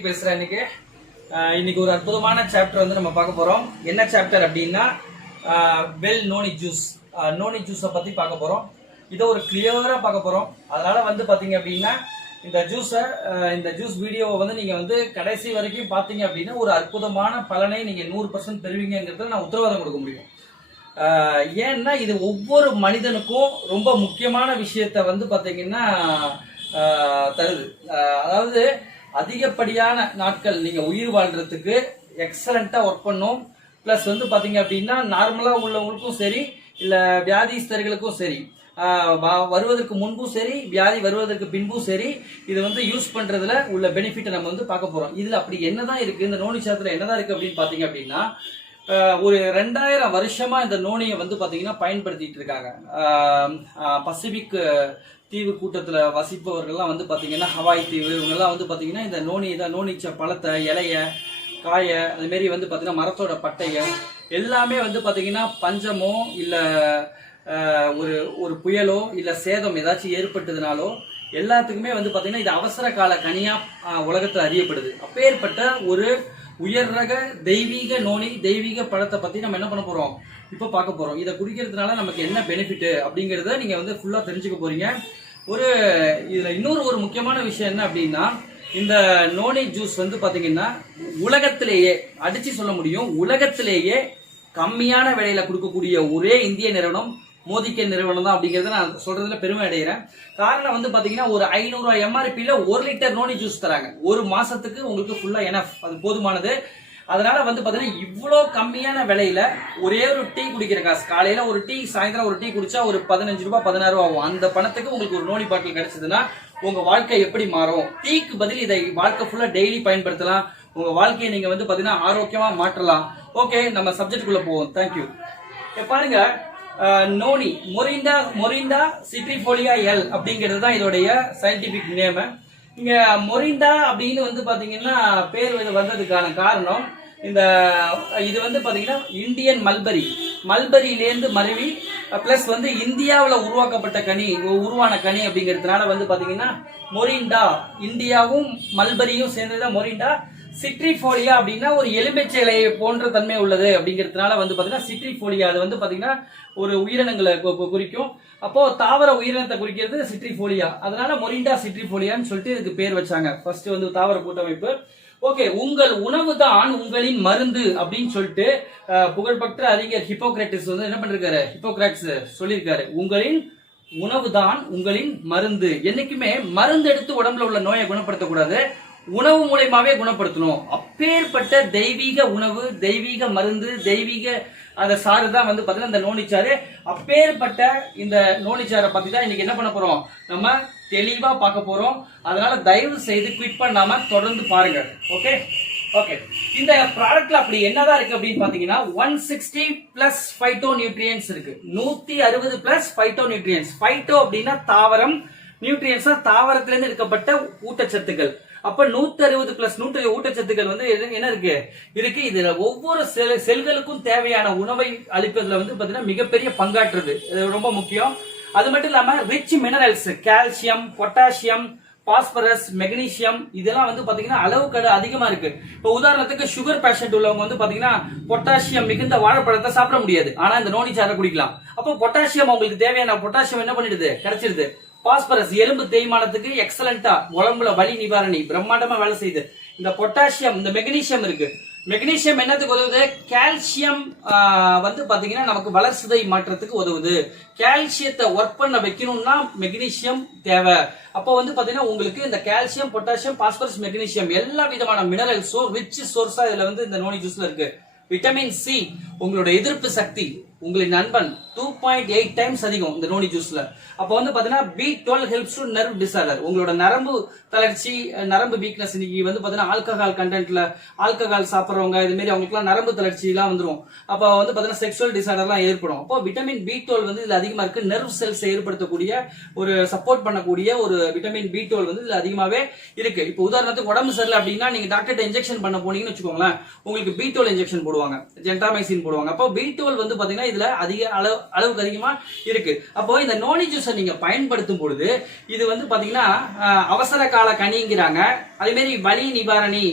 விவேக் பேசுறேன். இன்னைக்கு ஒரு அற்புதமான சாப்டர் வந்து நம்ம பார்க்க போறோம். என்ன சாப்டர் அப்படின்னா வெல் நோனி ஜூஸ். நோனி ஜூஸை பத்தி பார்க்க போறோம். இதை ஒரு கிளியரா பார்க்க போறோம். அதனால வந்து பாத்தீங்க அப்படின்னா இந்த ஜூஸ் வீடியோவை வந்து நீங்க வந்து கடைசி வரைக்கும் பாத்தீங்க அப்படின்னா ஒரு அற்புதமான பலனை நீங்க 100% பெறுவீங்கிறதுல நான் உத்தரவாதம் கொடுக்க முடியும். ஏன்னா இது ஒவ்வொரு மனிதனுக்கும் ரொம்ப முக்கியமான விஷயத்த வந்து பாத்தீங்கன்னா தருது. அதாவது அதிகப்படியான நாட்கள் நீங்க உயிர் வாழ்றதுக்கு எக்ஸலண்டா ஒர்க் பண்ணும். பிளஸ் வந்து பாத்தீங்க அப்படின்னா நார்மலா உள்ளவங்களுக்கும் சரி இல்ல வியாதிஸ்தர்களுக்கும் சரி, வருவதற்கு முன்பும் சரி வியாதி வருவதற்கு பின்பும் சரி, இது வந்து யூஸ் பண்றதுல உள்ள பெனிஃபிட் நம்ம வந்து பார்க்க போறோம். இதுல அப்படி என்னதான் இருக்கு, இந்த நோனி சாத்திரம் என்னதான் இருக்கு அப்படின்னு பாத்தீங்க அப்படின்னா, ஒரு 2000 வருஷமா இந்த நோனியை வந்து பாத்தீங்கன்னா பயன்படுத்திட்டு இருக்காங்க. பசிபிக் தீவு கூட்டத்துல வசிப்பவர்கள்லாம் வந்து பாத்தீங்கன்னா ஹவாய் தீவு இவங்கெல்லாம் வந்து பாத்தீங்கன்னா இந்த நோனிச்ச பழத்தை, இலைய, காய, அது மாரி வந்து பாத்தீங்கன்னா மரத்தோட பட்டைய எல்லாமே வந்து பாத்தீங்கன்னா பஞ்சமோ இல்ல ஒரு புயலோ இல்ல சேதம் ஏதாச்சும் ஏற்பட்டதுனாலோ எல்லாத்துக்குமே வந்து பாத்தீங்கன்னா இது அவசர கால கனியா உலகத்துல அறியப்படுது. அப்பேற்பட்ட ஒரு உயர் ரக தெய்வீக நோனி, தெய்வீக பழத்தை பத்தி நம்ம என்ன பண்ண போறோம், இப்ப பார்க்க போறோம். இதை குடிக்கிறதுனால நமக்கு என்ன பெனிஃபிட் அப்படிங்கறத நீங்க வந்து ஃபுல்லா தெரிஞ்சுக்க போறீங்க. இதுல இன்னொரு முக்கியமான விஷயம் என்ன அப்படின்னா, இந்த நோனி ஜூஸ் வந்து பாத்தீங்கன்னா உலகத்திலேயே அடிச்சு சொல்ல முடியும், உலகத்திலேயே கம்மியான விலையில கொடுக்கக்கூடிய ஒரே இந்திய நிறுவனம் மோதிகேன் நிறுவனம் தான் அப்படிங்கறத நான் சொல்றதுல பெருமை அடைகிறேன். காரணம் வந்து பாத்தீங்கன்னா ஒரு 500 எம்ஆர்பில 1 லிட்டர் நோனி ஜூஸ் தராங்க. ஒரு மாசத்துக்கு உங்களுக்கு ஃபுல்லா எனஃப், அது போதுமானது. அதனால வந்து பாத்தீங்கன்னா இவ்வளவு கம்மியான விலையில ஒரே ஒரு டீ குடிக்கிற காசு, காலையில ஒரு டீ, சாயந்தரம் ஒரு டீ குடிச்சா ஒரு 15 ரூபாய் 16 ரூபாய் ஆகும். அந்த பணத்துக்கு உங்களுக்கு ஒரு நோனி பாட்டில் கிடைச்சதுன்னா உங்க வாழ்க்கை எப்படி மாறும்? டீக்கு பதில் இதை வாழ்க்கை ஃபுல்லா டெய்லி பயன்படுத்தலாம். உங்க வாழ்க்கையை நீங்க வந்து பாத்தீங்கன்னா ஆரோக்கியமா மாற்றலாம். ஓகே, நம்ம சப்ஜெக்ட் குள்ள போவோம். தேங்க்யூ. பாருங்க, நோனி மொரிண்டா சிட்ரிஃபோலியா எல் அப்படிங்கிறது தான் இதோடைய சயின்டிபிக் நேம். இங்க மொரிண்டா அப்படின்னு வந்து பாத்தீங்கன்னா பேர் வந்ததுக்கான காரணம், இது வந்து பாத்தீங்கன்னா இந்தியன் மல்பரியிலேருந்து மருவி பிளஸ் வந்து இந்தியாவில் உருவான கனி அப்படிங்கிறதுனால வந்து பாத்தீங்கன்னா மொரிண்டா, இந்தியாவும் மல்பரியும் சேர்ந்ததுதான் மொரிண்டா. சிட்ரிஃபோலியா அப்படின்னா ஒரு எலுமிச்சை இலையை போன்ற தன்மை உள்ளது அப்படிங்கிறதுனால வந்து பாத்தீங்கன்னா சிட்ரிஃபோலியா, அது வந்து பாத்தீங்கன்னா ஒரு உயிரினங்களை குறிக்கும். அப்போ தாவர உயிரினத்தை குறிக்கிறது சிட்ரிஃபோலியா, அதனால மொரிண்டா சிட்ரிஃபோலியான்னு சொல்லிட்டு இதுக்கு பேர் வச்சாங்க. ஃபர்ஸ்ட் வந்து தாவர கூட்டமைப்பு. ஓகே, உங்கள் உணவு தான் உங்களின் மருந்து அப்படின்னு சொல்லிட்டு புகழ்பெற்ற அறிஞர் ஹிப்போக்ராட்டிஸ் வந்து என்ன பண்ணிருக்காரு, ஹிப்போக்ராட்ஸ் சொல்லியிருக்காரு, உங்களின் உணவு தான் உங்களின் மருந்து. என்னைக்குமே மருந்து எடுத்து உடம்புல உள்ள நோயை குணப்படுத்தக்கூடாது, உணவு மூலமாவே குணப்படுத்தணும். அப்பேற்பட்ட தெய்வீக உணவு, தெய்வீக மருந்து, தெய்வீக அந்த சாறு தான் வந்து பாத்தீங்கன்னா இந்த நோனிச்சாறு. அப்பேற்பட்ட இந்த நோனிச்சாரை பத்தி தான் இன்னைக்கு என்ன பண்ண போறோம், நம்ம தெளிவா பார்க்க போறோம். அதனால தயவு செய்து குவிட் பண்ணாம தொடர்ந்து பாருங்க. ஓகே, இந்த ப்ராடக்ட்ல அப்படி என்னதான் இருக்கு அப்படின்னு பாத்தீங்கன்னா 160 பிளஸ் பைட்டோ நியூட்ரியன்ஸ் இருக்கு. 160 பிளஸ் பைட்டோ நியூட்ரியன்ஸ். பைட்டோ அப்படின்னா தாவரம், நியூட்ரியன்ஸ் தாவரத்திலிருந்து எடுக்கப்பட்ட ஊட்டச்சத்துக்கள். அப்ப 160 பிளஸ் ஊட்டச்சத்துக்கள் வந்து என்ன இருக்கு. இதுல ஒவ்வொரு செல்களுக்கும் தேவையான உணவை அளிப்பதுல வந்து பாத்தீங்கன்னா மிகப்பெரிய பங்காற்றுது, ரொம்ப முக்கியம். அது மட்டும் இல்லாம rich minerals, calcium, potassium, phosphorus, magnesium, இதெல்லாம் வந்து பாத்தீங்கன்னா அளவுக்கு அதிகமா இருக்கு. இப்ப உதாரணத்துக்கு சுகர் பேஷண்ட் உள்ளவங்க வந்து பாத்தீங்கன்னா பொட்டாசியம் மிகுந்த வாழைப்பழத்தை சாப்பிட முடியாது, ஆனா இந்த நோனி சாறை குடிக்கலாம். அப்போ பொட்டாசியம், உங்களுக்கு தேவையான பொட்டாசியம் என்ன பண்ணிடுது, கிடைச்சிருது. பாஸ்பரஸ் எலும்பு தேய்மானத்துக்கு எக்ஸலண்டா, உடம்புல வலி நிவாரணி பிரம்மாண்டமா வேலை செய்யுது. இந்த பொட்டாசியம், இந்த மெக்னீசியம் இருக்கு. மெக்னீசியம் என்னத்துக்கு உதவுது, கால்சியம் வந்து பாத்தீங்கன்னா நமக்கு வளர்சிதை மாற்றத்துக்கு உதவுது. கால்சியத்தை ஒர்க் பண்ண வைக்கணும்னா மெக்னீசியம் தேவை. அப்போ வந்து பாத்தீங்கன்னா உங்களுக்கு இந்த கால்சியம், பொட்டாசியம், பாஸ்பரஸ், மெக்னீசியம் எல்லா விதமான மினரல்ஸும் ரிச் சோர்ஸா இதுல வந்து இந்த நோனி ஜூஸ்ல இருக்கு. விட்டமின் சி, உங்களோட எதிர்ப்பு சக்தி, உங்களின் நண்பன் 2.8 டைம்ஸ் அதிகம் இந்த நோனி ஜூஸ்ல. அப்ப வந்து பாத்தீங்கன்னா B12 helps to nerve disorder, உங்களோட நரம்பு தளர்ச்சி, நரம்பு வீக்னஸ். இன்னைக்கு வந்து பாத்தீங்கன்னா ஆல்கஹால் கண்டென்ட்ல ஆல்கஹால் சாப்பிடுறவங்க இது மாதிரி அவங்களுக்குலாம் நரம்பு தளர்ச்சி எல்லாம் வந்துடும். அப்ப வந்து பாத்தீங்கன்னா செக்ஷுவல் டிசார்டர்லாம் ஏற்படும். அப்போ விட்டமின் B12 வந்து இதுல அதிகமா இருக்கு. நர்வ் செல்ஸ் ஏற்படுத்தக்கூடிய ஒரு சப்போர்ட் பண்ணக்கூடிய ஒரு விட்டமின் B12 வந்து இதுல அதிகமாவே இருக்கு. இப்போ உதாரணத்துக்கு உடம்பு சரியில்லை அப்படின்னா நீங்க டாக்டர்கிட்ட இன்ஜெக்ஷன் பண்ண போனீங்கன்னு வச்சுக்கோங்களேன், உங்களுக்கு B12 இன்ஜெக்ஷன் போடுவாங்க, ஜென்டாமைசின் போடுவாங்க. அப்போ B12 வந்து பாத்தீங்கன்னா இதுல அளவுக்கு அதிகமா இருக்கு. அப்போ இந்த நோனி ஜூஸை நீங்க பயன்படுத்தும் பொழுது இது வந்து பாத்தீங்கன்னா அவசர கால கனிங்கிறாங்க, அதே மாதிரி வலி நிவாரணி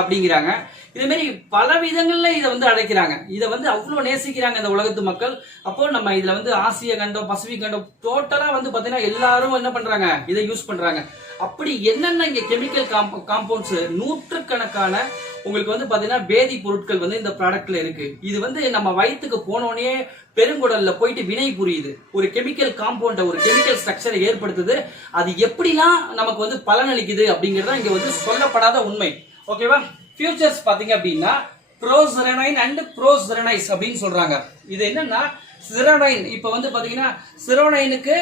அப்படிங்கிறாங்க. இதே மாதிரி பல விதங்கள்ல இதை வந்து அழைக்கிறாங்க. இதை வந்து அவ்வளவு நேசிக்கிறாங்க இந்த உலகத்து மக்கள். அப்போ நம்ம இதுல வந்து ஆசிய கண்டம், பசிபிக் கண்டம் டோட்டலா வந்து பாத்தீங்கன்னா எல்லாரும் என்ன பண்றாங்க, இதை யூஸ் பண்றாங்க. அப்படி என்னென்ன இங்க கெமிக்கல் காம்பவுண்ட்ஸ் நூற்றுக்கணக்கான உங்களுக்கு வந்து பாத்தீங்கன்னா வேதி பொருட்கள் வந்து இந்த ப்ராடக்ட்ல இருக்கு. இது வந்து நம்ம வயிற்றுக்கு போனோடனே பெருங்குடல்ல போயிட்டு வினை புரியுது, ஒரு கெமிக்கல் காம்பவுண்ட, ஒரு கெமிக்கல் ஸ்ட்ரக்சரை ஏற்படுத்துது. அது எப்படிலாம் நமக்கு வந்து பலனளிக்குது அப்படிங்கறத இங்க வந்து சொல்லப்படாத உண்மை. ஓகேவா? ஃபியூச்சர்ஸ் பாத்தீங்க அப்படின்னா ப்ரோசெரனைன் அண்ட் ப்ரோசெரனைஸ் அப்படின்னு சொல்றாங்க. இது என்னன்னா சிரோனைன், இப்ப வந்து பாத்தீங்கன்னா சிரோனைனுக்கு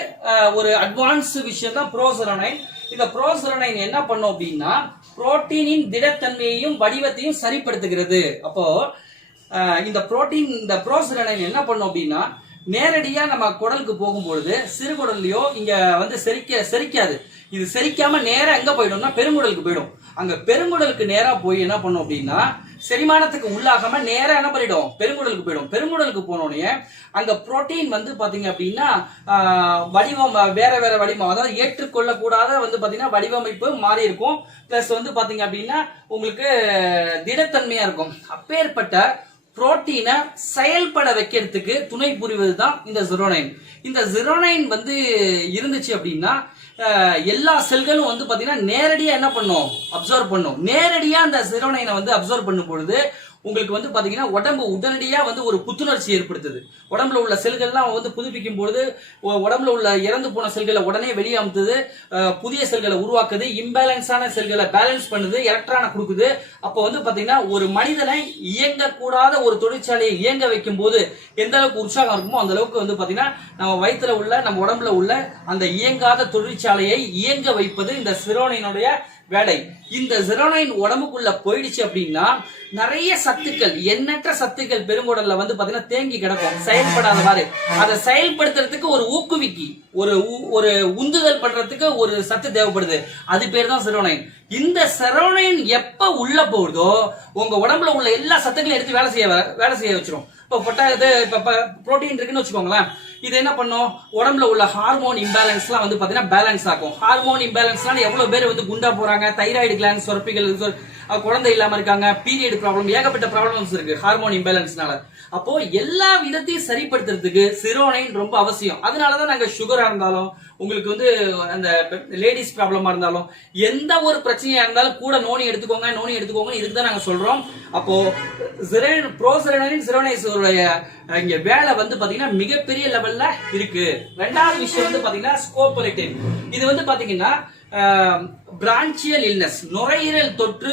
ஒரு அட்வான்ஸ் விஷயம் தான் ப்ரோசெரனைன். இந்த ப்ரோசெரனைன் என்ன பண்ணும் அப்படின்னா புரோட்டீனின் திடத்தன்மையையும் வடிவத்தையும் சரிப்படுத்துகிறது. அப்போ இந்த ப்ரோசெரனைன் என்ன பண்ணும் அப்படின்னா நேரடியா நம்ம குடலுக்கு போகும்பொழுது சிறுகுடல்லையோ இங்க வந்து செரிக்காது. இது செரிக்காம நேரா எங்க போயிடும்னா பெருங்குடலுக்கு போயிடும். அங்க பெருங்குடலுக்கு நேரா போய் என்ன பண்ணும் அப்படின்னா செரிமானத்துக்கு உள்ளாகாம நேரா என்ன பண்ணிடும், பெருங்குடலுக்கு போயிடும். பெருங்குடலுக்கு போனோடனே அங்க புரோட்டீன் வந்து பாத்தீங்க அப்படின்னா வடிவம் வேற வடிவம், அதாவது ஏற்றுக்கொள்ள கூடாத வந்து பாத்தீங்கன்னா வடிவமைப்பு மாறி இருக்கும். பிளஸ் வந்து பாத்தீங்க அப்படின்னா உங்களுக்கு திடத்தன்மையா இருக்கும். அப்பேற்பட்ட புரோட்டீனை செயல்பட வைக்கிறதுக்கு துணை புரிவதுதான் இந்த சிரோனைன். இந்த சிரோனைன் வந்து இருந்துச்சு அப்படின்னா எல்லா செல்களும் வந்து பாத்தீங்கன்னா நேரடியா என்ன பண்ணும், அப்சர்வ் பண்ணும். நேரடியா அந்த சிரோனைனை வந்து அப்சர்வ் பண்ணும் பொழுது உங்களுக்கு வந்து பாத்தீங்கன்னா உடம்பு உடனடியா வந்து ஒரு புத்துணர்ச்சி ஏற்படுத்துது. உடம்புல உள்ள செல்கள்லாம் வந்து புதுப்பிக்கும் பொழுது உடம்புல உள்ள இறந்து போன செல்களை உடனே வெளியே அமுத்துது, புதிய செல்களை உருவாக்குது, இம்பேலன்ஸான செல்களை பேலன்ஸ் பண்ணுது, எலக்ட்ரானை கொடுக்குது. அப்போ வந்து பாத்தீங்கன்னா ஒரு மனிதனை இயங்கக்கூடாத ஒரு தொழிற்சாலையை இயங்க வைக்கும் போது எந்த அளவுக்கு உற்சாகம் இருக்குமோ அந்த அளவுக்கு வந்து பாத்தீங்கன்னா நம்ம வயிற்றுல உள்ள நம்ம உடம்புல உள்ள அந்த இயங்காத தொழிற்சாலையை இயங்க வைப்பது இந்த சிரோனைனுடைய வேலை. இந்த சிரோனைன் உடம்புக்குள்ள போயிடுச்சு அப்படின்னா நிறைய சத்துக்கள், எண்ணற்ற சத்துக்கள் பெருங்குடல்ல வந்து பாத்தீங்கன்னா தேங்கி கிடக்கும் செயல்படாத மாதிரி. அதை செயல்படுத்துறதுக்கு ஒரு ஊக்குவிக்கி, ஒரு உந்துதல் பண்றதுக்கு ஒரு சத்து தேவைப்படுது. அது பேர் தான் சிரோனைன். இந்த சிரோனைன் எப்ப உள்ள போகுதோ உங்க உடம்புல உள்ள எல்லா சத்துக்களையும் எடுத்து வேலை செய்ய வச்சிரும். இப்ப புரோட்டீன் இருக்குன்னு வச்சுக்கோங்களேன், இது என்ன பண்ணும், உடம்புல உள்ள ஹார்மோன் இம்பேலன்ஸ்லாம் வந்து பாத்தீங்கன்னா பேலன்ஸ் ஆகும். ஹார்மோன் இம்பேலன்ஸ்லாம் எவ்வளவு பேர் வந்து குண்டா போறாங்க, தைராய்டு கிளாண்ட் சுரப்பிகள், குழந்தை இல்லாம இருக்காங்க, பீரியட் ப்ராப்ளம், ஏகப்பட்ட ப்ராப்ளம்ஸ் இருக்கு ஹார்மோன் இம்பேலன்ஸ்னால. அப்போ எல்லா விதத்தையும் சரிப்படுத்துறதுக்கு சிரோனைன் ரொம்ப அவசியம். அதனாலதான் நாங்க சுகரா இருந்தாலும் உங்களுக்கு வந்து அந்த லேடிஸ் ப்ராப்ளமா இருந்தாலும் எந்த ஒரு பிரச்சனையா இருந்தாலும் கூட நோனி எடுத்துக்கோங்க இதுக்கு தான் நாங்க சொல்றோம். அப்போ ப்ரோசெரனைன் சிரோனைஸோட இங்க வேலை வந்து பாத்தீங்கன்னா மிகப்பெரிய லெவல்ல இருக்கு. ரெண்டாவது விஷயம் வந்து பாத்தீங்கன்னா ஸ்கோபோலைட்டின். இது வந்து பாத்தீங்கன்னா பிரான்சியல் இல்னஸ், நுரையீரல் தொற்று,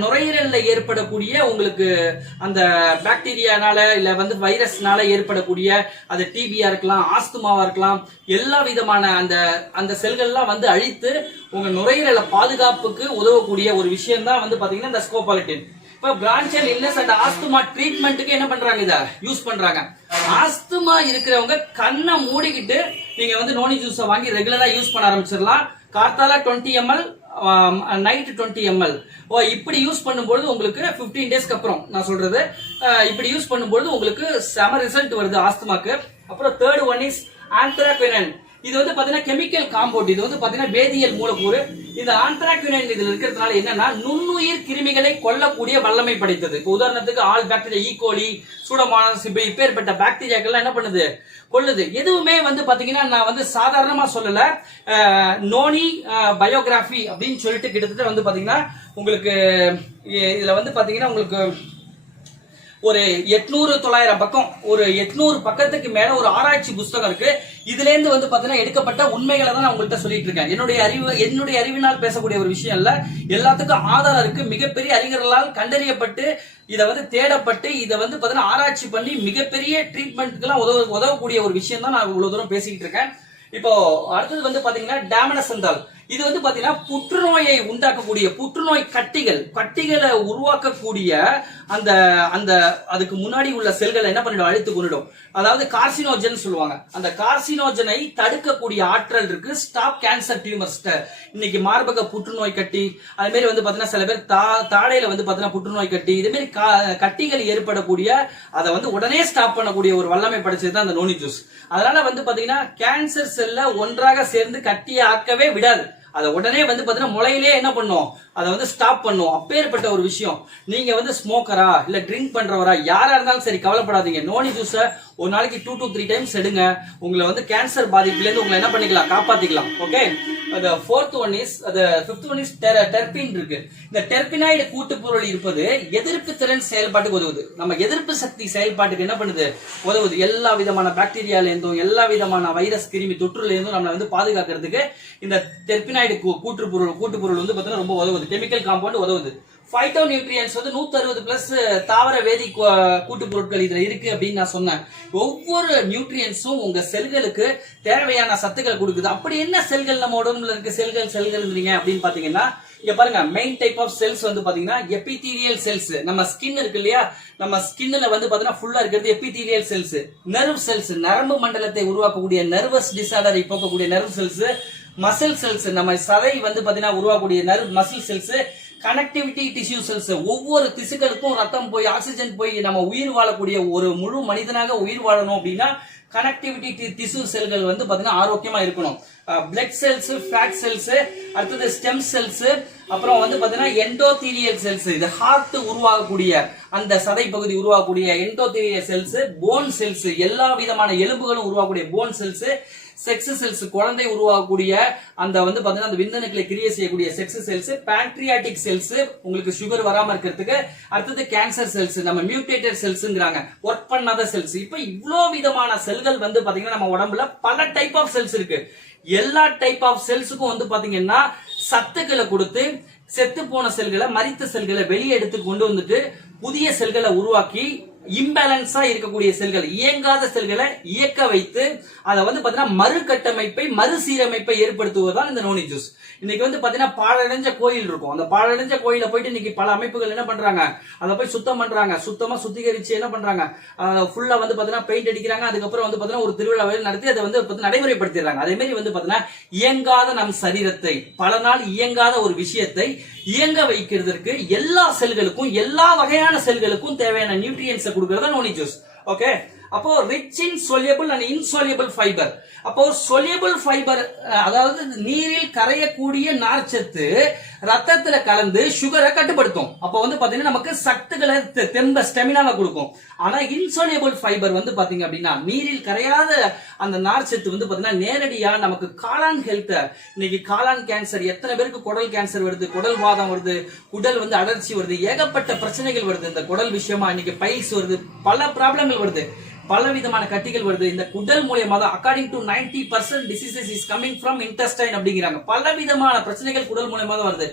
நுரையீரல்ல ஏற்படக்கூடிய உங்களுக்கு அந்த பாக்டீரியானால இல்ல வந்து வைரஸ்னால ஏற்படக்கூடிய அது டிபியா இருக்கலாம், ஆஸ்துமாவா இருக்கலாம், எல்லா விதமான அந்த செல்கள்லாம் வந்து அழித்து உங்க நுரையீரலை பாதுகாப்புக்கு உதவக்கூடிய ஒரு விஷயம் தான் வந்து பாத்தீங்கன்னா இந்த ஸ்கோபோலைட்டின். இப்ப பிரான்சியல் இல்னஸ் அண்ட் ஆஸ்துமா ட்ரீட்மெண்ட்டுக்கு என்ன பண்றாங்க, இத யூஸ் பண்றாங்க. ஆஸ்துமா இருக்கிறவங்க கண்ணை மூடிக்கிட்டு நீங்க வந்து நோனி ஜூஸை வாங்கி ரெகுலரா யூஸ் பண்ண ஆரம்பிச்சிடலாம். கார்த்தால 20 ml, நைட் 20 ml. இப்படி யூஸ் பண்ணும்போது உங்களுக்கு 15 டேஸ்க்கு அப்புறம் நான் சொல்றது, இப்படி யூஸ் பண்ணும்போது உங்களுக்கு செம ரிசல்ட் வருது ஆஸ்துமாக்கு. அப்புறம் தேர்ட் ஒன் இஸ் ஆந்த்ராக்வினன். இது வந்து பாத்தீங்கன்னா கெமிக்கல் காம்பவுண்ட், இது வந்து பாத்தீங்கன்னா வேதியியல் மூலக்கூறு. இந்த ஆந்த்ராக்வினன் இதுல இருக்கிறதுனால என்னன்னா நுண்ணுயிர் கிருமிகளை கொல்லக்கூடிய வல்லமை படைத்தது. உதாரணத்துக்கு ஆல் பாக்டீரியா, ஈகோலி, சூடோமோனாஸ், இப்பேற்பட்ட பாக்டீரியாக்கள்லாம் என்ன பண்ணுது, கொல்லுது. எதுவுமே வந்து பாத்தீங்கன்னா நான் வந்து சாதாரணமா சொல்லல. நோனி பயோகிராபி அப்படின்னு சொல்லிட்டு கிட்டத்தட்ட வந்து பாத்தீங்கன்னா உங்களுக்கு இதுல வந்து பாத்தீங்கன்னா உங்களுக்கு ஒரு 800-900 பக்கம், ஒரு 800 பக்கத்துக்கு மேல ஒரு ஆராய்ச்சி புஸ்தகம் இருக்கு. இதுல இருந்து வந்து பாத்தீங்கன்னா எடுக்கப்பட்ட உண்மைகளை தான் நான் உங்கள்கிட்ட சொல்லிட்டு இருக்கேன். என்னுடைய அறிவினால் பேசக்கூடிய ஒரு விஷயம் இல்ல, எல்லாத்துக்கும் ஆதாரம் இருக்கு. மிகப்பெரிய அறிஞர்களால் கண்டறியப்பட்டு இதை வந்து தேடப்பட்டு இதை வந்து பாத்தீங்கன்னா ஆராய்ச்சி பண்ணி மிகப்பெரிய ட்ரீட்மெண்ட்டுக்கெல்லாம் உதவக்கூடிய ஒரு விஷயம் தான் நான் இவ்வளவு தூரம் பேசிக்கிட்டு இருக்கேன். இப்போ அடுத்தது வந்து பாத்தீங்கன்னா டாமனசந்தால். இது வந்து பாத்தீங்கன்னா புற்றுநோயை உண்டாக்கக்கூடிய புற்றுநோய் கட்டிகளை உருவாக்கக்கூடிய அந்த அந்த அதுக்கு முன்னாடி உள்ள செல்களை என்ன பண்ணிடும், அழித்து கொண்டுடும். அதாவது கார்சினோஜன் சொல்லுவாங்க. அந்த கார்சினோஜனை தடுக்கக்கூடிய ஆற்றல் இருக்கு ஸ்டாப் கேன்சர் டியூமர்ஸ். இன்னைக்கு மார்பக புற்றுநோய் கட்டி, அது மாதிரி வந்து பாத்தீங்கன்னா சில பேர் தாடையில வந்து பாத்தீங்கன்னா புற்றுநோய் கட்டி, இது மாதிரி கட்டிகள் ஏற்படக்கூடிய அதை வந்து உடனே ஸ்டாப் பண்ணக்கூடிய ஒரு வல்லமை படைச்சது தான் அந்த நோனி ஜூஸ். அதனால வந்து பாத்தீங்கன்னா கேன்சர் செல்ல ஒன்றாக சேர்ந்து கட்டியை ஆக்கவே விடாது. அதை உடனே வந்து பாத்தீங்கன்னா முளையிலே என்ன பண்ணும், அதை வந்து ஸ்டாப் பண்ணும். அப்பேற்பட்ட ஒரு விஷயம். நீங்க வந்து ஸ்மோக்கரா இல்ல ட்ரிங்க் பண்றவரா யாரா இருந்தாலும் சரி, கவலைப்படாதீங்க. நோனி ஜூஸ ஒரு நாளைக்கு 2 to 3 டைம்ஸ் எடுங்க. உங்களை வந்து கேன்சர் பாதிப்புல இருந்து உங்களை என்ன பண்ணிக்கலாம், காப்பாத்திக்கலாம். Okay. the fourth one is the fifth one is terpene இருக்கு. இந்த டெர்பினாய்டு கூட்டுப்பொருள் இருப்பது எதிர்ப்பு திறன் செயல்பாட்டுக்கு உதவுது. நம்ம எதிர்ப்பு சக்தி செயல்பாட்டுக்கு என்ன பண்ணுது, உதவுது. எல்லா விதமான பாக்டீரியால இருந்தும் எல்லா விதமான வைரஸ் கிருமி தொற்றுல இருந்தும் நம்மளை வந்து பாதுகாக்கிறதுக்கு இந்த டெர்பினாய்டு கூட்டுப்பொருள் வந்து பாத்தீங்கன்னா ரொம்ப உதவுது. கெமிக்கல் காம்பவுண்ட் உதவுது. பைட்டோ நியூட்ரியன்ஸ் வந்து 160 பிளஸ் தாவர வேதி கூட்டு பொருட்கள் இதுல இருக்கு அப்படின்னு நான் சொன்னேன். ஒவ்வொரு நியூட்ரியன்ஸும் உங்க செல்களுக்கு தேவையான சத்துக்கள் கொடுக்குது. அப்படி என்ன செல்கள் நம்ம உடம்புல இருக்கு, செல்கள் அப்படின்னு பாத்தீங்கன்னா, இங்க பாருங்க, மெயின் டைப் ஆஃப் செல்ஸ் வந்து பாத்தீங்கன்னா எபிதீலியல் செல்ஸ். நம்ம ஸ்கின் இருக்கு இல்லையா, நம்ம ஸ்கின்ல வந்து பாத்தீங்கன்னா ஃபுல்லா இருக்கிறது எபிதீலியல் செல்ஸ். நர்வ் செல்ஸ், நரம்பு மண்டலத்தை உருவாக்கக்கூடிய நர்வஸ் டிசார்டரை போக்கக்கூடிய நர்வ் செல்ஸ். மசில் செல்ஸ், நம்ம சதை வந்து பாத்தீங்கன்னா உருவாக்கக்கூடிய muscle cells. Connectivity tissue cells, ஒவ்வொரு திசுக்களுக்கும் ரத்தம் போய் ஆக்சிஜன் போய் நம்ம உயிர் வாழக்கூடிய ஒரு முழு மனிதனாக உயிர் வாழணும் அப்படின்னா கனெக்டிவிட்டி டிஷ்யூ செல்கள் வந்து பாத்தீங்கன்னா ஆரோக்கியமா இருக்கணும். பிளட் செல்ஸ், ஃபேட் செல்ஸ், அடுத்தது ஸ்டெம் செல்ஸ், அப்புறம் வந்து பாத்தீங்கன்னா எண்டோதீலியல் செல்ஸ். இது ஹார்ட் உருவாகக்கூடிய அந்த சதை பகுதி உருவாகக்கூடிய எண்டோதீலியல் செல்ஸ். போன் செல்ஸ், எல்லா விதமான எலும்புகளும் உருவாகக்கூடிய போன் செல்ஸ். செக்ஸ் செல்ஸ், குழந்தை உருவாகக்கூடிய அந்த வந்து பாத்தீங்கன்னா அந்த விந்தணுக்களை கிரியேட் செய்யக்கூடிய செக்ஸ் செல்ஸ். பேன்க்ரியாட்டிக் செல்ஸ், உங்களுக்கு சுகர் வராம இருக்கிறதுக்கு. அடுத்தது கேன்சர் செல்ஸ், நம்ம மியூட்டேட்டட் செல்ஸ்ங்கறாங்க, ஒர்க் பண்ணாத செல்ஸ். இப்ப இவ்ளோ விதமான செல்கள் வந்து பாத்தீங்கன்னா நம்ம உடம்புல பல டைப் ஆஃப் செல்ஸ் இருக்கு. எல்லா டைப் ஆஃப் செல்ஸுக்கும் வந்து பாத்தீங்கன்னா சத்துக்களை கொடுத்து செத்து போன செல்களை, மரித்த செல்களை வெளியே எடுத்து கொண்டு வந்துட்டு புதிய செல்களை உருவாக்கி இம்பேலன்ஸா இருக்கக்கூடிய செல்கள், இயங்காத செல்களை இயக்க வைத்து அதை வந்து பாத்தீங்கன்னா மறுகட்டமைப்பை, மறுசீரமைப்பை ஏற்படுத்துவதுதான் இந்த நோனி ஜூஸ். இன்னைக்கு வந்து பாத்தீங்கன்னா பாழடைஞ்ச கோயில் இருக்கும். அந்த பாழடைஞ்ச கோயில போயிட்டு இன்னைக்கு பல அமைப்புகள் என்ன பண்றாங்க, அதை போய் சுத்தம் பண்றாங்க. சுத்தமா சுத்திகரிச்சு என்ன பண்றாங்க, ஃபுல்லா வந்து பாத்தீங்கன்னா பெயிண்ட் அடிக்கிறாங்க. அதுக்கப்புறம் வந்து பாத்தீங்கன்னா ஒரு திருவிழாவை நடத்தி அதை வந்து நடைமுறைப்படுத்திடுறாங்க. அதே மாதிரி வந்து பாத்தீங்கன்னா இயங்காத நம் சரீரத்தை, பல நாள் இயங்காத ஒரு விஷயத்தை இயங்க வைக்கிறதுக்கு எல்லா செல்களுக்கும், எல்லா வகையான செல்களுக்கும் தேவையான நியூட்ரியன்ஸ் கொடுக்கறதா நோனி ஜூஸ். ஓகே. அப்போ ரிச் இன் சொலியபிள் அண்ட் இன்சொலியபிள் ஃபைபர். அப்போ சொலியபிள் ஃபைபர் அதாவது நீரில் கரையக்கூடிய நார்ச்சத்து ரத்தத்துல கலந்து சுகரை கட்டுப்படுத்தும். அப்போ வந்து பாத்தீங்கன்னா நமக்கு சத்துக்களை, தெம்ப, ஸ்டெமினாவை கொடுக்கும். ஆனா இன்சொலியபிள் ஃபைபர் வந்து பாத்தீங்க அப்படின்னா நீரில் கரையாத அந்த நார்ச்சத்து வந்து பாத்தீங்கன்னா நேரடியா நமக்கு காளான் ஹெல்த். இன்னைக்கு காளான் கேன்சர், எத்தனை பேருக்கு குடல் கேன்சர் வருது, குடல் வாதம் வருது, குடல் வந்து அடர்ச்சி வருது, ஏகப்பட்ட பிரச்சனைகள் வருது. இந்த குடல் விஷயமா இன்னைக்கு பைல்ஸ் வருது, பல ப்ராப்ளங்கள் வருது, பல விதமான கட்டிகள் வருது. இந்த குடல் மூலமா தான் according to 90% diseases is coming from intestine அப்படிங்கிறாங்க. பல விதமான பிரச்சனைகள் குடல் மூலமா தான் வருது.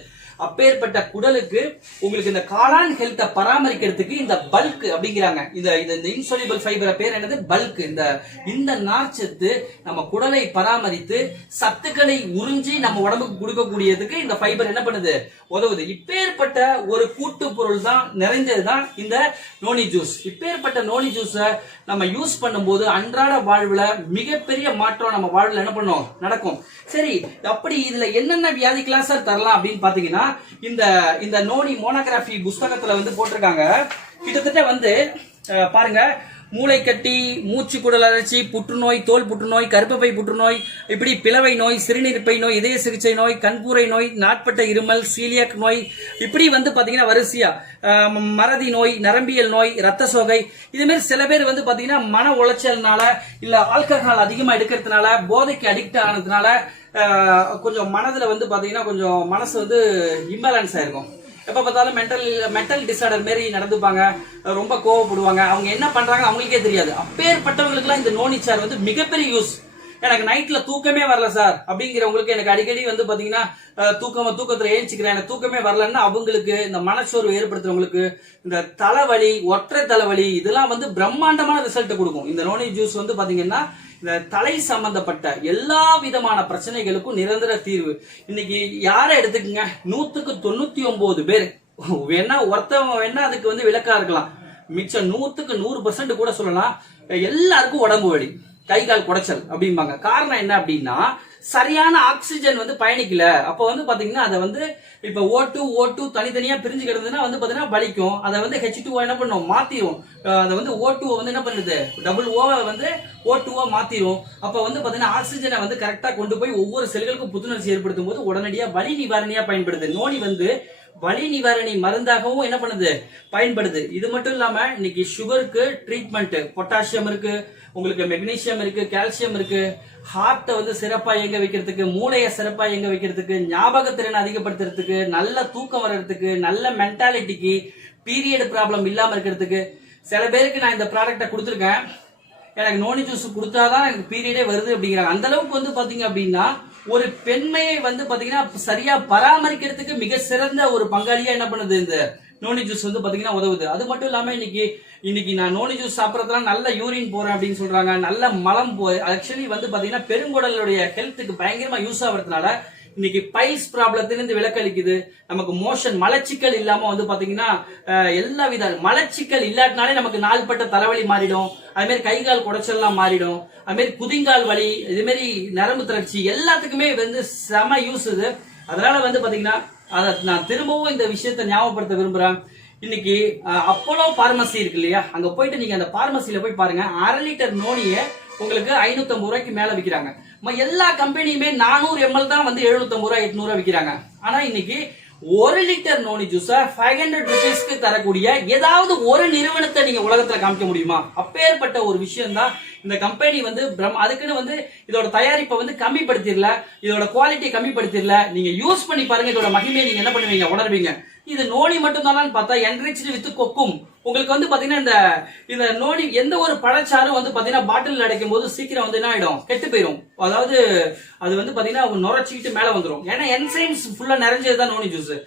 அப்பேற்பட்ட குடலுக்கு உங்களுக்கு இந்த காளான் ஹெல்த்தை பராமரிக்கிறதுக்கு இந்த பல்க் அப்படிங்கிறாங்க. இந்த இன்சொலியபிள் ஃபைபர் பேர் என்னது, பல்க். இந்த நார்ச்சத்து நம்ம குடலை பராமரித்து சத்துக்களை உறிஞ்சி நம்ம உடம்புக்கு கொடுக்கக்கூடியதுக்கு இந்த ஃபைபர் என்ன பண்ணுது, உதவுது. இப்பேற்பட்ட ஒரு கூட்டு பொருள் தான் நிறைந்ததுதான் இந்த நோனி ஜூஸ். இப்பேற்பட்ட நோனி ஜூஸ நம்ம யூஸ் பண்ணும்போது அன்றாட வாழ்வுல மிகப்பெரிய மாற்றம் நம்ம வாழ்வுல என்ன பண்ணும், நடக்கும். சரி, அப்படி இதுல என்னென்ன வியாதிக்கெல்லாம் சார் தரலாம் அப்படின்னு பாத்தீங்கன்னா, இந்த நோனி மோனோகிராஃபி புஸ்தகத்துல வந்து போட்டிருக்காங்க. கிட்டத்தட்ட வந்து பாருங்க, மூளைக்கட்டி, மூச்சு குடல் அழற்சி, புற்றுநோய், தோல் புற்றுநோய், கருப்பப்பை புற்றுநோய், இப்படி பிளவை நோய், சிறுநீர்ப்பை நோய், இதய சிகிச்சை நோய், கண்பூரை நோய், நாட்பட்ட இருமல், சீலியாக் நோய், இப்படி வந்து பாத்தீங்கன்னா வரிசையா மறதி நோய், நரம்பியல் நோய், ரத்த சோகை, இது மாதிரி சில பேர் வந்து பாத்தீங்கன்னா மன உளைச்சல்னால இல்ல ஆல்கஹால் அதிகமா எடுக்கிறதுனால, போதைக்கு அடிக்ட் ஆனதுனால கொஞ்சம் மனதுல வந்து பாத்தீங்கன்னா கொஞ்சம் மனசு வந்து இம்பேலன்ஸ் ஆயிருக்கும். எப்ப பார்த்தாலும் மென்டல் டிசார்டர் மாதிரி நடந்துப்பாங்க, ரொம்ப கோவப்படுவாங்க. அவங்க என்ன பண்றாங்க அவங்களுக்கே தெரியாது. அப்பேற்பட்டவங்களுக்கு எல்லாம் இந்த நோனி சார் வந்து மிகப்பெரிய யூஸ். எனக்கு நைட்ல தூக்கமே வரல சார் அப்படிங்கிறவங்களுக்கு, எனக்கு அடிக்கடி வந்து பாத்தீங்கன்னா தூக்கத்துல ஏஞ்சிக்கிறேன், எனக்கு தூக்கமே வரலன்னா அவங்களுக்கு, இந்த மனச்சோர்வு ஏற்படுத்துறவங்களுக்கு, இந்த தலைவலி, ஒற்றை தலைவலி, இதெல்லாம் வந்து பிரம்மாண்டமான ரிசல்ட் கொடுக்கும். இந்த நோனி ஜூஸ் வந்து பாத்தீங்கன்னா இந்த தலை சம்பந்தப்பட்ட எல்லா விதமான பிரச்சனைகளுக்கும் நிரந்தர தீர்வு. இன்னைக்கு யாரை எடுத்துக்கங்க, 100க்கு 99 பேர் வேணா ஒருத்தவங்க வேணா அதுக்கு வந்து விளக்கா இருக்கலாம். மிச்சம் 100க்கு 100% கூட சொல்லலாம் எல்லாருக்கும் உடம்பு வலி, கை கால் குடைச்சல் அப்படிம்பாங்க. காரணம் என்ன அப்படின்னா சரியான ஆக்சிஜன் வந்து பயணிக்கல. அப்ப வந்து பாத்தீங்கன்னா அதை வந்து இப்ப O2 தனித்தனியா பிரிஞ்சு கிடந்ததுன்னா வந்து பாத்தீங்கன்னா வலிக்கும். அதை வந்து H2O என்ன பண்ணும், மாத்திரும். அதை வந்து O2 வந்து என்ன பண்ணுது, டபுள் O வந்து O2 மாத்திரும். அப்ப வந்து பாத்தீங்கன்னா ஆக்சிஜனை வந்து கரெக்டா கொண்டு போய் ஒவ்வொரு செல்களுக்கும் புத்துணர்ச்சி ஏற்படுத்தும் போது உடனடியா வலி நிவாரணியா பயன்படுது. நோனி வந்து வலி நிவாரணி மருந்தாகவும் என்ன பண்ணுது, பயன்படுது. இது மட்டும் இல்லாம இன்னைக்கு சுகருக்கு ட்ரீட்மெண்ட், பொட்டாசியம் இருக்கு, உங்களுக்கு மெக்னீசியம் இருக்கு, கால்சியம் இருக்கு. ஹார்ட்டை வந்து சிறப்பா இயங்க வைக்கிறதுக்கு, மூளையை சிறப்பா இயங்க வைக்கிறதுக்கு, ஞாபகத்திறனை அதிகப்படுத்துறதுக்கு, நல்ல தூக்கம் வர்றதுக்கு, நல்ல மென்டாலிட்டிக்கு, பீரியட் ப்ராப்ளம் இல்லாம இருக்கிறதுக்கு. சில பேருக்கு நான் இந்த ப்ராடக்டை கொடுத்துருக்கேன், எனக்கு நோனி ஜூஸ் கொடுத்தாதான் எனக்கு பீரியடே வருது அப்படிங்கிறாங்க. அந்த அளவுக்கு வந்து பாத்தீங்க அப்படின்னா ஒரு பெண்மையை வந்து பாத்தீங்கன்னா சரியா பராமரிக்கிறதுக்கு மிக சிறந்த ஒரு பங்காளியா என்ன பண்ணுது இந்த நோனி ஜூஸ் வந்து பாத்தீங்கன்னா உதவுது. அது மட்டும் இல்லாம இன்னைக்கு நான் நோனி ஜூஸ் சாப்பிடறதுல நல்ல யூரின் போறேன் அப்படின்னு சொல்றாங்க, நல்ல மலம் ஆக்சுவலி வந்து பாத்தீங்கன்னா பெருங்குடலுடைய ஹெல்த்துக்கு பயங்கரமா யூஸ் ஆகிறதுனால இன்னைக்கு பைல்ஸ் ப்ராப்ளத்திலிருந்து விலக்களிக்குது. நமக்கு மோஷன் மலச்சிக்கல் இல்லாம வந்து பாத்தீங்கன்னா எல்லா வித மலச்சிக்கல் இல்லாட்டினாலே நமக்கு நாள்பட்ட தலைவலி மாறிடும். அது மாதிரி கை கால் குடைச்சல்லாம் மாறிடும். அது மாதிரி குதிங்கால் வலி, இது மாதிரி நரம்பு தளர்ச்சி எல்லாத்துக்குமே வந்து செம யூஸ் இது. அதனால வந்து பாத்தீங்கன்னா அதை நான் திரும்பவும் இந்த விஷயத்தை ஞாபகப்படுத்த விரும்புறேன். இன்னைக்கு அப்போலோ பார்மசி இருக்கு இல்லையா, அங்க போயிட்டு நீங்க அந்த பார்மசியில போய் பாருங்க, 1/2 லிட்டர் நோனியை உங்களுக்கு 550 ரூபாய்க்கு மேல விற்கிறாங்க. எல்லா கம்பெனியுமே 400 ml தான் வந்து 750 ரூபாய் 800 ரூபாய் விற்கிறாங்க. ஆனா இன்னைக்கு 1 லிட்டர் நோனி ஜூஸ 500 ருபீஸ்க்கு தரக்கூடிய ஏதாவது ஒரு நிறுவனத்தை நீங்க உலகத்துல காமிக்க முடியுமா? அப்பேற்பட்ட ஒரு விஷயம் தான் இந்த கம்பெனி வந்து அதுக்குன்னு வந்து இதோட தயாரிப்பை வந்து கம்மிப்படுத்திடல, இதோட குவாலிட்டியை கம்மிப்படுத்திடல. நீங்க யூஸ் பண்ணி பாருங்க, இதோட மகிமையை நீங்க என்ன பண்ணுவீங்க, உணர்வீங்க. இது நோனி மட்டும் தான் பார்த்தா என்ரிச்டு வித் கொக்கும். உங்களுக்கு வந்து பாத்தீங்கன்னா இந்த நோனி எந்த ஒரு பழச்சாரும் வந்து பாத்தீங்கன்னா பாட்டில் அடைக்கும் போது சீக்கிரம் வந்து என்ன ஆயிடும், கெட்டு போயிடும். அதாவது அது வந்து பாத்தீங்கன்னா நுரைச்சிக்கிட்டு மேல வந்துடும். ஏன்னா என்சைம்ஸ் ஃபுல்லா நிறைஞ்சதுதான் நோனி ஜூஸ்.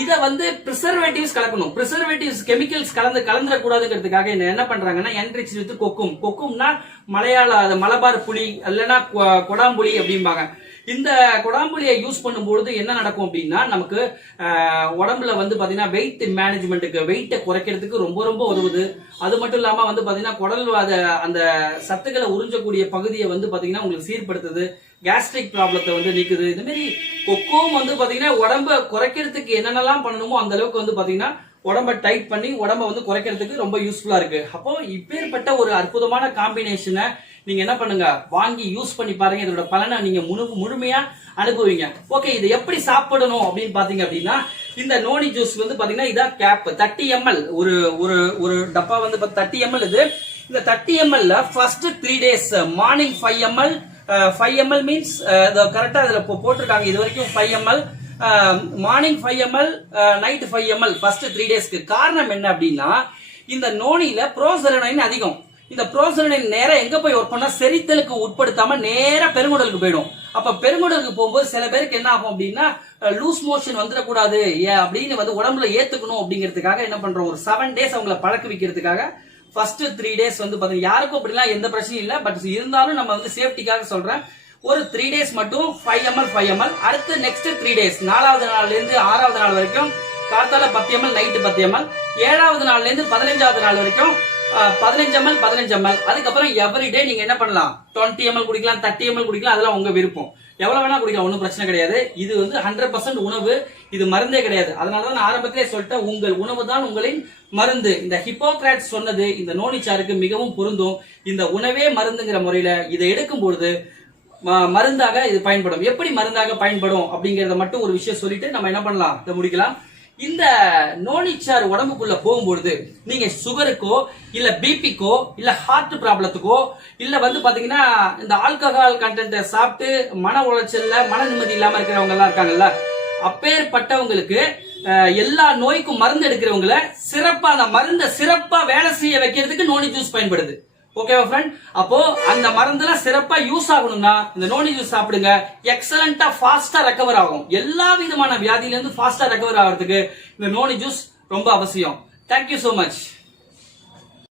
இத வந்து பிரிசர்வேட்டிவ்ஸ் கலக்கணும், பிரிசர்வேட்டிவ்ஸ் கெமிக்கல்ஸ் கலந்துடக்கூடாதுங்கிறதுக்காக என்ன பண்றாங்கன்னா என்ரிச்டு வித் கொக்கும். கொக்கும்னா மலபார் புளி இல்லைன்னா கொடாம்புளி அப்படிம்பாங்க. இந்த கொடாம்புளியை யூஸ் பண்ணும்போது என்ன நடக்கும் அப்படின்னா நமக்கு உடம்புல வந்து பாத்தீங்கன்னா வெயிட் மேனேஜ்மெண்ட்டுக்கு, வெயிட்டை குறைக்கிறதுக்கு ரொம்ப ரொம்ப உதவுது. அது மட்டும் இல்லாம வந்து பாத்தீங்கன்னா குடல் அந்த சத்துக்களை உறிஞ்சக்கூடிய பகுதியை வந்து பாத்தீங்கன்னா உங்களுக்கு சீர்படுத்துது, கேஸ்ட்ரிக் ப்ராப்ளத்தை வந்து நீக்குது. இது மாதிரி கொக்கும் வந்து பாத்தீங்கன்னா உடம்ப குறைக்கிறதுக்கு என்னென்னலாம் பண்ணணுமோ அந்த அளவுக்கு வந்து பாத்தீங்கன்னா உடம்ப டைட் பண்ணி உடம்ப வந்து குறைக்கிறதுக்கு ரொம்ப யூஸ்ஃபுல்லா இருக்கு. அப்போ இப்பேற்பட்ட ஒரு அற்புதமான காம்பினேஷனை நீங்க என்ன பண்ணுங்க, வாங்கி யூஸ் பண்ணி பாருங்க. இதோட பலனை நீங்க முழுமையா அனுபவிங்க. ஓகே, இது எப்படி சாப்பிடணும் அப்படின்னு பாத்தீங்க அப்படின்னா இந்த நோனி ஜூஸ் வந்து பாத்தீங்கன்னா இதான் கேப் 30 ml ஒரு டப்பா வந்து 30 ml. இது இந்த 30 ml first 3 days morning 5 ml 5 ml means கரெக்டா இதுல போட்டிருக்காங்க. இது வரைக்கும் 5 ml morning 5 ml night 5 ml first 3 daysக்கு. காரணம் என்ன அப்படின்னா இந்த நோனில புரோசெரனைன் அதிகம். இந்த புரோசெரனைன் நேரா எங்க போய் ஒர்க் பண்ணா செரித்தலுக்கு உட்படுத்தாம நேரா பெருங்குடலுக்கு போயிடும். அப்ப பெருங்குடலுக்கு போகும்போது சில பேருக்கு என்ன ஆகும் அப்படின்னா லூஸ் மோஷன் வந்துடக்கூடாது அப்படின்னு வந்து உடம்புல ஏத்துக்கணும் அப்படிங்கிறதுக்காக என்ன பண்றோம், ஒரு 7 days அவங்களை பழக்க வைக்கிறதுக்காக ஃபர்ஸ்ட் 3 days வந்து பாத்தீங்கன்னா யாருக்கும் அப்படிலாம் எந்த பிரச்சனையும் இல்லை. பட் இருந்தாலும் நம்ம வந்து சேஃப்டிக்காக சொல்றேன், ஒரு 3 days மட்டும் 5 ml. அடுத்து நெக்ஸ்ட் 3 days 4வது நாள்ல இருந்து 6வது நாள் வரைக்கும் காத்தால 10 ml நைட்டு 10 ml. 7வது நாள்ல இருந்து 15வது நாள் வரைக்கும் 15 ml. அதுக்கப்புறம் எவ்ரிடே நீங்க என்ன பண்ணலாம், 20 ml குடிக்கலாம், 30 ml குடிக்கலாம், அதெல்லாம் உங்க விருப்பம். எவ்வளவு வேணா குடிக்கலாம், ஒன்னும் பிரச்சனை கிடையாது. இது வந்து 100% உணவு, இது மருந்தே கிடையாது. அதனாலதான் நான் ஆரம்பத்திலே சொல்லிட்டேன், உங்கள் உணவு தான் உங்களின் மருந்து. இந்த ஹிப்போக்ராட்ஸ் சொன்னது இந்த நோனிச்சாருக்கு மிகவும் பொருந்தும். இந்த உணவே மருந்துங்கிற முறையில இதை எடுக்கும் பொழுது மருந்தாக இது பயன்படும். எப்படி மருந்தாக பயன்படும் அப்படிங்கறத மட்டும் ஒரு விஷயம் சொல்லிட்டு நம்ம என்ன பண்ணலாம், இதை முடிக்கலாம். இந்த நோனிச்சார் உடம்புக்குள்ள போகும்பொழுது நீங்க சுகருக்கோ இல்ல பிபிக்கோ இல்ல ஹார்ட் ப்ராப்ளத்துக்கோ இல்ல வந்து பாத்தீங்கன்னா இந்த ஆல்கஹால் கண்டென்ட் சாப்பிட்டு மன உளைச்சல்ல மன நிம்மதி இல்லாம இருக்கிறவங்க எல்லாம் இருக்காங்கல்ல, அப்பேற்பட்டவங்களுக்கு எல்லா நோய்க்கும் மருந்து எடுக்கிறவங்களை சிறப்பா அந்த மருந்தை சிறப்பா வேலை செய்ய வைக்கிறதுக்கு நோனி ஜூஸ் பயன்படுது. ஓகேவா ஃப்ரெண்ட்? அப்போ அந்த மருந்தெல்லாம் சிறப்பா யூஸ் ஆகணும்னா இந்த நோனி ஜூஸ் சாப்பிடுங்க. எக்ஸலண்டா ஃபாஸ்டா ரெக்கவர் ஆகும். எல்லா விதமான வியாதியில இருந்து ஃபாஸ்டா ரெக்கவர் ஆகிறதுக்கு இந்த நோனி ஜூஸ் ரொம்ப அவசியம். Thank you so much.